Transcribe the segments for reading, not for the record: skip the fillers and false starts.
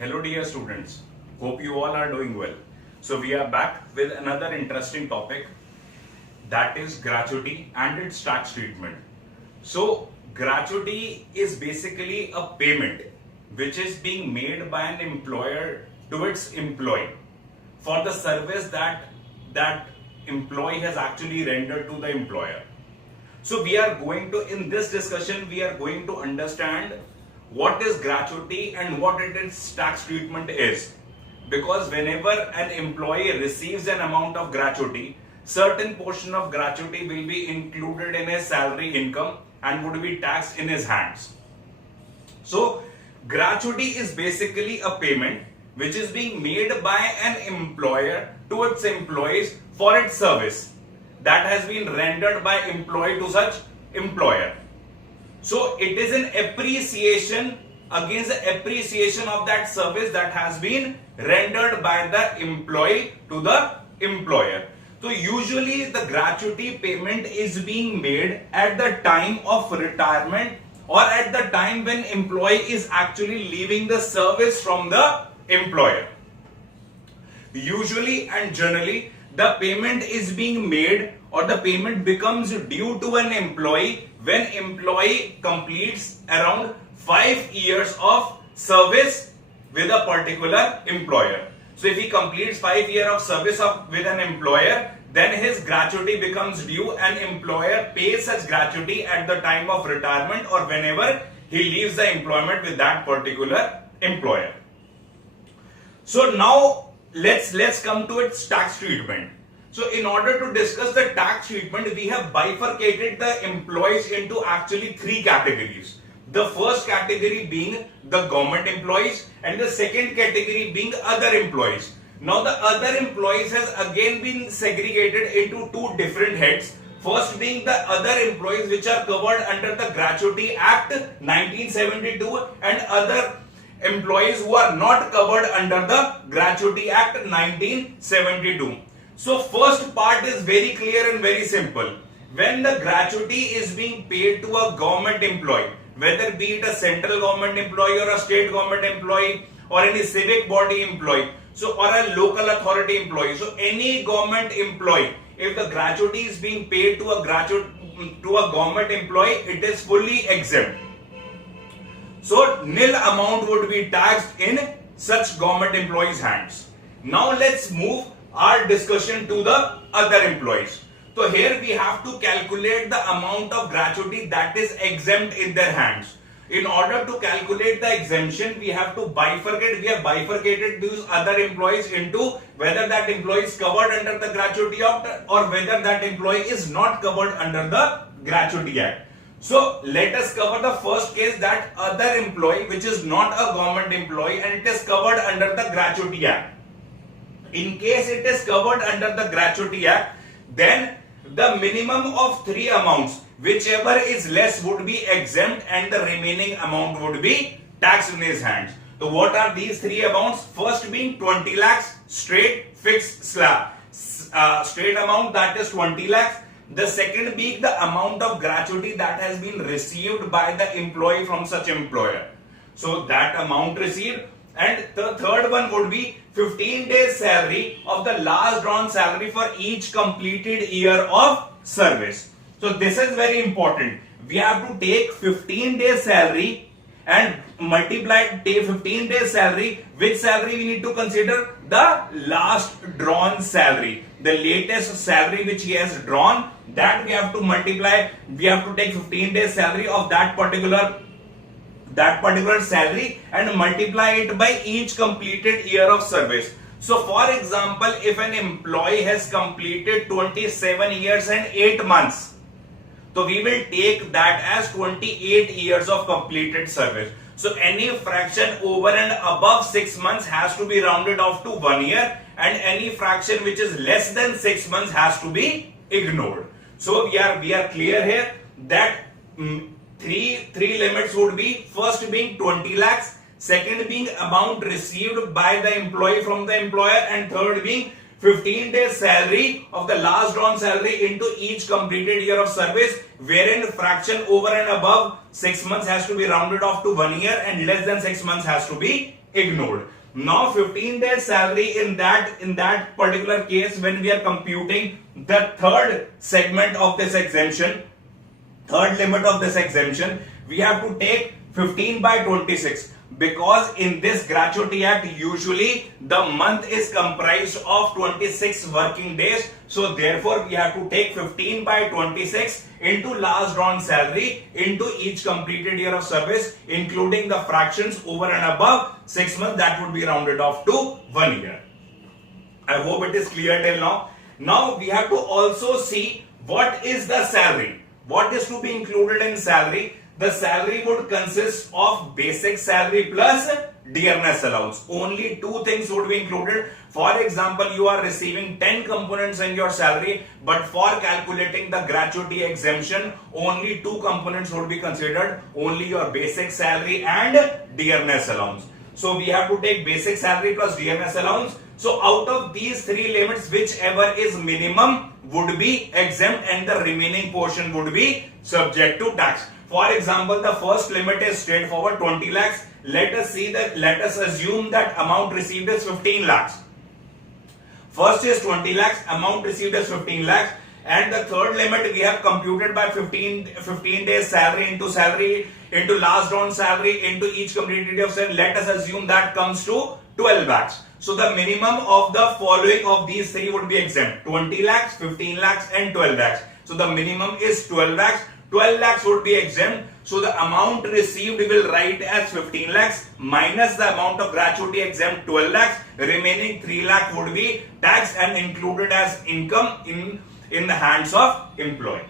Hello dear students, hope you all are doing well. So we are back with another interesting topic, that is gratuity and its tax treatment. So gratuity is basically a payment which is being made by an employer to its employee for the service that employee has actually rendered to the employer. So in this discussion, we are going to understand what is gratuity and what its tax treatment is. Because whenever an employee receives an amount of gratuity, certain portion of gratuity will be included in his salary income and would be taxed in his hands. So gratuity is basically a payment which is being made by an employer to its employees for its service that has been rendered by employee to such employer. So it is an appreciation against the appreciation of that service that has been rendered by the employee to the employer. So usually the gratuity payment is being made at the time of retirement or at the time when employee is actually leaving the service from the employer. Usually and generally the payment is being made or the payment becomes due to an employee when employee completes around 5 years of service with a particular employer. So if he completes 5 years of service with an employer, then his gratuity becomes due and employer pays such gratuity at the time of retirement or whenever he leaves the employment with that particular employer. So now let's come to its tax treatment. So in order to discuss the tax treatment, we have bifurcated the employees into actually 3 categories. The first category being the government employees and the second category being other employees. Now the other employees has again been segregated into 2 different heads. First being the other employees which are covered under the Gratuity Act 1972 and other employees who are not covered under the Gratuity Act 1972. So first part is very clear and very simple. When the gratuity is being paid to a government employee, whether be it a central government employee or a state government employee or any civic body employee, or a local authority employee, so any government employee, if the gratuity is being paid to a government employee, it is fully exempt. So nil amount would be taxed in such government employees' hands. Now let's move our discussion to the other employees. So here we have to calculate the amount of gratuity that is exempt in their hands. In order to calculate the exemption, we have to bifurcate. We have bifurcated these other employees into whether that employee is covered under the Gratuity Act or whether that employee is not covered under the Gratuity Act. So let us cover the first case, that other employee which is not a government employee and it is covered under the Gratuity Act. In case it is covered under the Gratuity Act, then the minimum of 3 amounts, whichever is less, would be exempt and the remaining amount would be taxed in his hands. So what are these 3 amounts? First being 20 lakhs straight fixed slab, straight amount, that is 20 lakhs. The second being the amount of gratuity that has been received by the employee from such employer. So that amount received. And the third one would be 15 days salary of the last drawn salary for each completed year of service. So this is very important. We have to take 15 days salary and take 15 days salary. Which salary we need to consider? The last drawn salary. The latest salary which he has drawn, that we have to multiply. We have to take 15 days salary of that particular salary and multiply it by each completed year of service. So for example, if an employee has completed 27 years and 8 months, so we will take that as 28 years of completed service. So any fraction over and above 6 months has to be rounded off to 1 year, and any fraction which is less than 6 months has to be ignored. So we are clear here that three limits would be, first being 20 lakhs, second being amount received by the employee from the employer, and third being 15 days salary of the last drawn salary into each completed year of service, wherein fraction over and above 6 months has to be rounded off to 1 year and less than 6 months has to be ignored. Now 15 days salary in that particular case, when we are computing the third segment of this exemption, third limit of this exemption, we have to take 15 by 26, because in this Gratuity Act usually the month is comprised of 26 working days. So therefore we have to take 15 by 26 into last drawn salary into each completed year of service, including the fractions over and above 6 months, that would be rounded off to 1 year. I hope it is clear till now. Now we have to also see what is the salary. What is to be included in salary? The salary would consist of basic salary plus dearness allowance. Only two things would be included. For example, you are receiving 10 components in your salary, but for calculating the gratuity exemption, only two components would be considered, only your basic salary and dearness allowance. So we have to take basic salary plus dearness allowance. So out of these three limits, whichever is minimum would be exempt and the remaining portion would be subject to tax. For example, the first limit is straightforward, 20 lakhs. Let us assume that amount received is 15 lakhs. First is 20 lakhs, amount received is 15 lakhs. And the third limit we have computed by 15 days salary into last drawn salary into each completed day of salary. Let us assume that comes to 12 lakhs. So the minimum of the following of these three would be exempt: 20 lakhs, 15 lakhs and 12 lakhs. So the minimum is 12 lakhs. 12 lakhs would be exempt. So the amount received we will write as 15 lakhs minus the amount of gratuity exempt 12 lakhs. Remaining 3 lakh would be taxed and included as income in the hands of employee.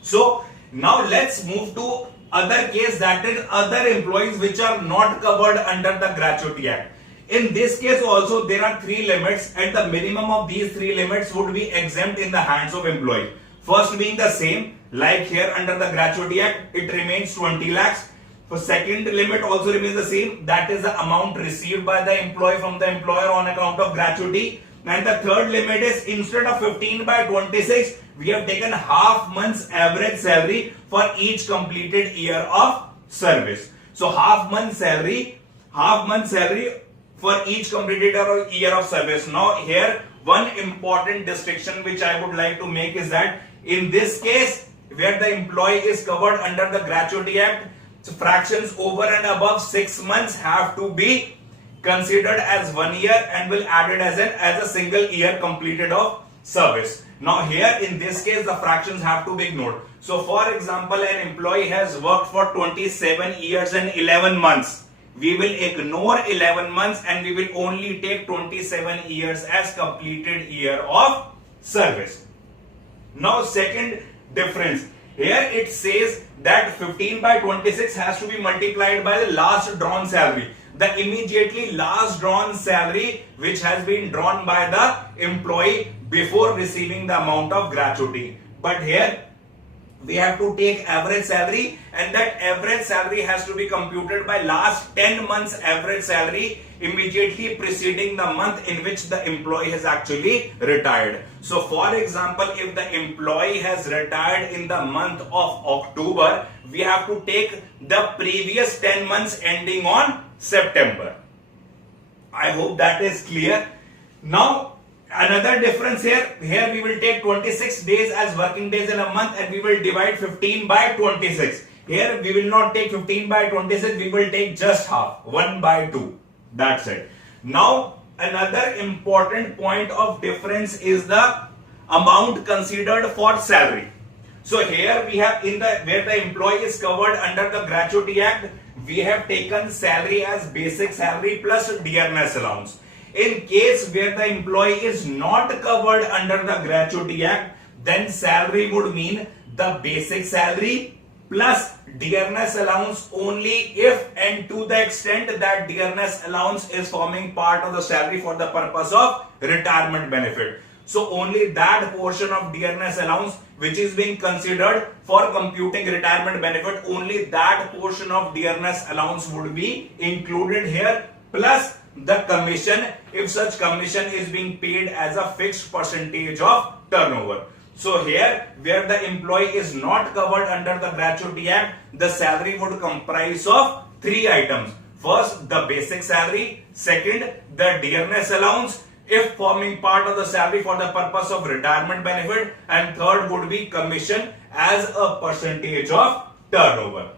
So now let's move to other case, that is other employees which are not covered under the Gratuity Act. In this case also there are three limits and the minimum of these three limits would be exempt in the hands of employee. First being the same, like here under the Gratuity Act, it remains 20 lakhs. For second limit also remains the same, that is the amount received by the employee from the employer on account of gratuity. And the third limit is, instead of 15 by 26, we have taken half month's average salary for each completed year of service. So half month salary for each completed year of service. Now here one important distinction which I would like to make is that in this case where the employee is covered under the Gratuity Act, so fractions over and above 6 months have to be considered as 1 year and will added as a single year completed of service. Now here in this case the fractions have to be ignored. So for example, an employee has worked for 27 years and 11 months. We will ignore 11 months and we will only take 27 years as completed year of service. Now second difference, here it says that 15 by 26 has to be multiplied by the last drawn salary. The immediately last drawn salary which has been drawn by the employee before receiving the amount of gratuity. But here we have to take average salary, and that average salary has to be computed by last 10 months average salary immediately preceding the month in which the employee has actually retired. So for example, if the employee has retired in the month of October, we have to take the previous 10 months ending on September. I hope that is clear. Now another difference here we will take 26 days as working days in a month and we will divide 15 by 26. Here we will not take 15 by 26, we will take just half, 1 by 2. That's it. Now another important point of difference is the amount considered for salary. So here we have where the employee is covered under the Gratuity Act, we have taken salary as basic salary plus dearness allowance. In case where the employee is not covered under the Gratuity Act, then salary would mean the basic salary plus dearness allowance only if and to the extent that dearness allowance is forming part of the salary for the purpose of retirement benefit. So only that portion of dearness allowance which is being considered for computing retirement benefit, only that portion of dearness allowance would be included here, plus the commission if such commission is being paid as a fixed percentage of turnover. So here where the employee is not covered under the Gratuity Act, the salary would comprise of three items. First, the basic salary. Second, the dearness allowance, if forming part of the salary for the purpose of retirement benefit. And third would be commission as a percentage of turnover.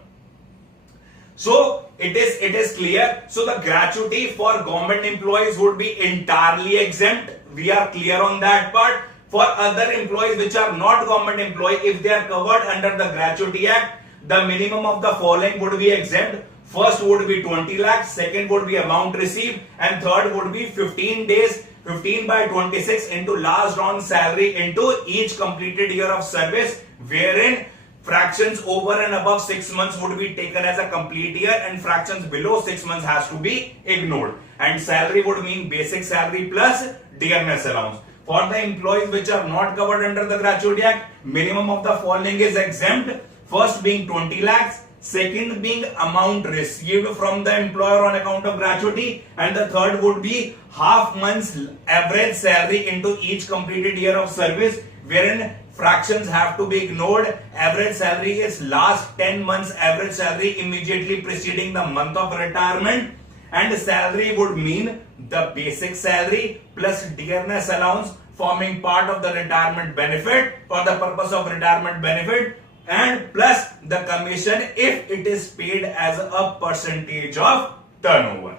So it is clear. So the gratuity for government employees would be entirely exempt. We are clear on that part. For other employees which are not government employee, if they are covered under the Gratuity Act, the minimum of the following would be exempt. First would be 20 lakhs, second would be amount received, and third would be 15 days, 15 by 26 into last drawn salary into each completed year of service, wherein fractions over and above 6 months would be taken as a complete year and fractions below 6 months has to be ignored. And salary would mean basic salary plus dearness allowance. For the employees which are not covered under the Gratuity Act, minimum of the following is exempt. First being 20 lakhs, second being amount received from the employer on account of gratuity, and the third would be half month's average salary into each completed year of service, wherein fractions have to be ignored. Average salary is last 10 months average salary immediately preceding the month of retirement, and salary would mean the basic salary plus dearness allowance forming part of the retirement benefit for the purpose of retirement benefit, and plus the commission if it is paid as a percentage of turnover.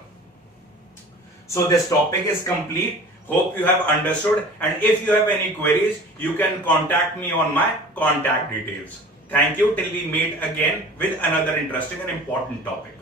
So this topic is complete. Hope you have understood, and if you have any queries, you can contact me on my contact details. Thank you till we meet again with another interesting and important topic.